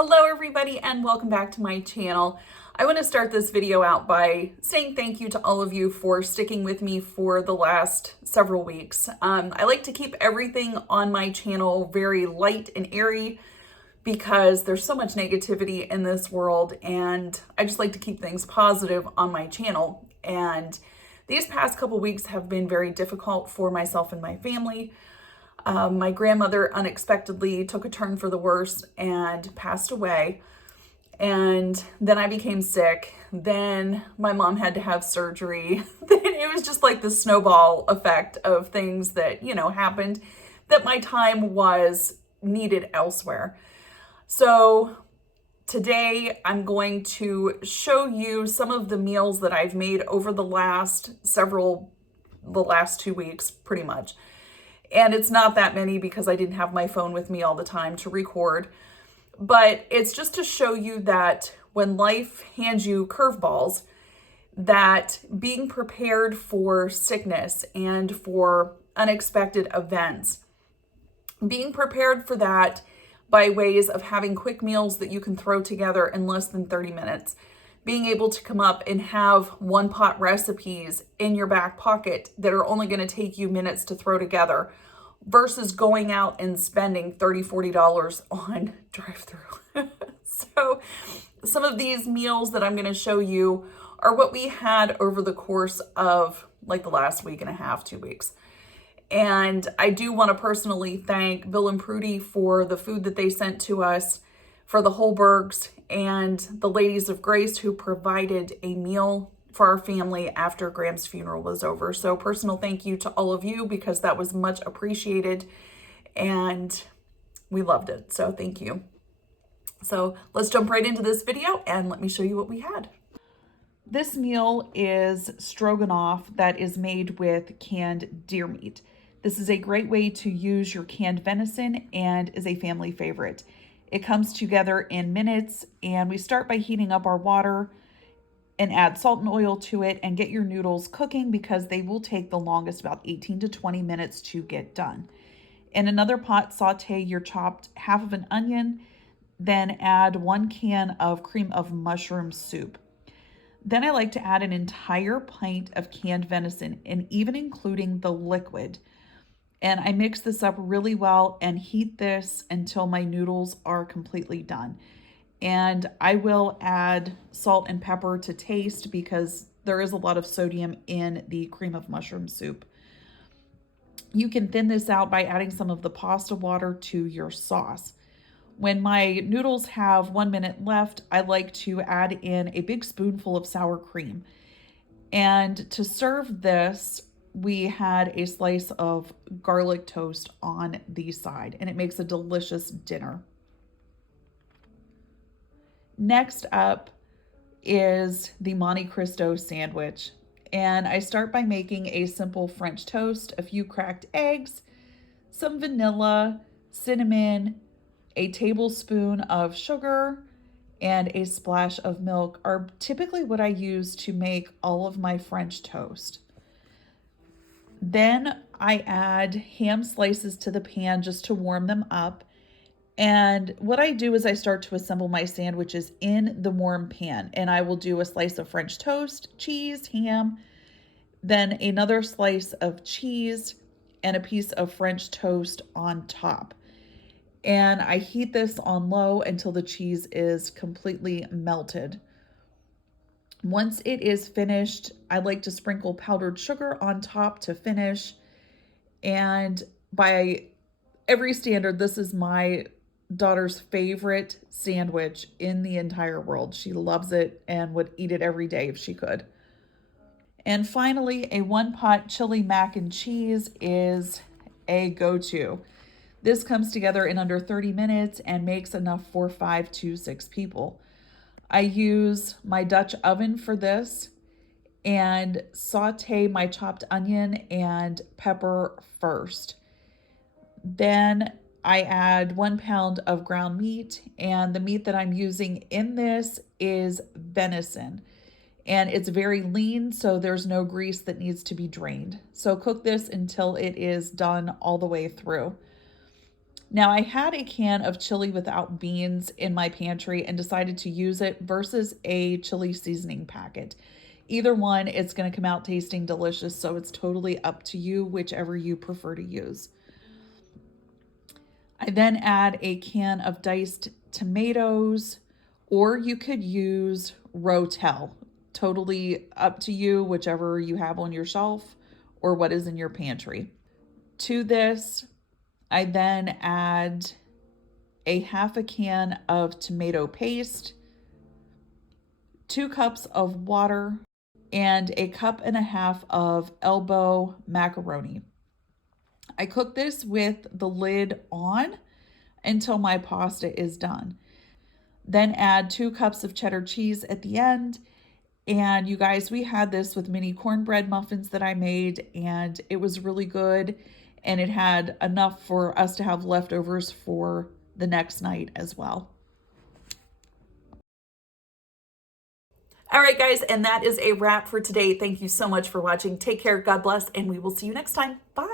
Hello everybody and welcome back to my channel. I want to start this video out by saying thank you to all of you for sticking with me for the last several weeks. I like to keep everything on my channel very light and airy because there's so much negativity in this world, and I just like to keep things positive on my channel. And these past couple weeks have been very difficult for myself and my family. My grandmother unexpectedly took a turn for the worse and passed away. And then I became sick. Then my mom had to have surgery. Then it was just like the snowball effect of things that, happened, that my time was needed elsewhere. So today I'm going to show you some of the meals that I've made over the last 2 weeks, pretty much. And it's not that many because I didn't have my phone with me all the time to record. But it's just to show you that when life hands you curveballs, that being prepared for sickness and for unexpected events, being prepared for that by ways of having quick meals that you can throw together in less than 30 minutes, being able to come up and have one pot recipes in your back pocket that are only going to take you minutes to throw together versus going out and spending $30, $40 on drive-through. So some of these meals that I'm going to show you are what we had over the course of like the last week and a half, 2 weeks. And I do want to personally thank Bill and Prudy for the food that they sent to us, for the Holbergs and the Ladies of Grace who provided a meal for our family after Graham's funeral was over. So personal thank you to all of you because that was much appreciated and we loved it. So thank you. So let's jump right into this video and let me show you what we had. This meal is stroganoff that is made with canned deer meat. This is a great way to use your canned venison and is a family favorite. It comes together in minutes, and we start by heating up our water and add salt and oil to it and get your noodles cooking because they will take the longest, about 18 to 20 minutes to get done. In another pot, saute your chopped half of an onion, then add 1 can of cream of mushroom soup. Then I like to add an entire pint of canned venison, and even including the liquid. And I mix this up really well and heat this until my noodles are completely done. And I will add salt and pepper to taste because there is a lot of sodium in the cream of mushroom soup. You can thin this out by adding some of the pasta water to your sauce. When my noodles have 1 minute left, I like to add in a big spoonful of sour cream. And to serve this, we had a slice of garlic toast on the side, and it makes a delicious dinner. Next up is the Monte Cristo sandwich. And I start by making a simple French toast, a few cracked eggs, some vanilla, cinnamon, a tablespoon of sugar, and a splash of milk are typically what I use to make all of my French toast. Then I add ham slices to the pan just to warm them up. And what I do is I start to assemble my sandwiches in the warm pan. And I will do a slice of French toast, cheese, ham, then another slice of cheese, and a piece of French toast on top. And I heat this on low until the cheese is completely melted. Once it is finished, I like to sprinkle powdered sugar on top to finish. And by every standard, this is my daughter's favorite sandwich in the entire world. She loves it and would eat it every day if she could. And finally, a 1-pot chili mac and cheese is a go-to. This comes together in under 30 minutes and makes enough for 5 to 6 people. I use my Dutch oven for this and saute my chopped onion and pepper first. Then I add 1 pound of ground meat, and the meat that I'm using in this is venison. And it's very lean, so there's no grease that needs to be drained. So cook this until it is done all the way through. Now, I had a can of chili without beans in my pantry and decided to use it versus a chili seasoning packet. Either one, it's going to come out tasting delicious, so it's totally up to you, whichever you prefer to use. I then add a can of diced tomatoes, or you could use Rotel. Totally up to you, whichever you have on your shelf or what is in your pantry. To this, I then add a half a can of tomato paste, 2 cups of water, and a cup and a half of elbow macaroni. I cook this with the lid on until my pasta is done. Then add 2 cups of cheddar cheese at the end. And you guys, we had this with mini cornbread muffins that I made, and it was really good. And it had enough for us to have leftovers for the next night as well. All right, guys, and that is a wrap for today. Thank you so much for watching. Take care, God bless, and we will see you next time. Bye.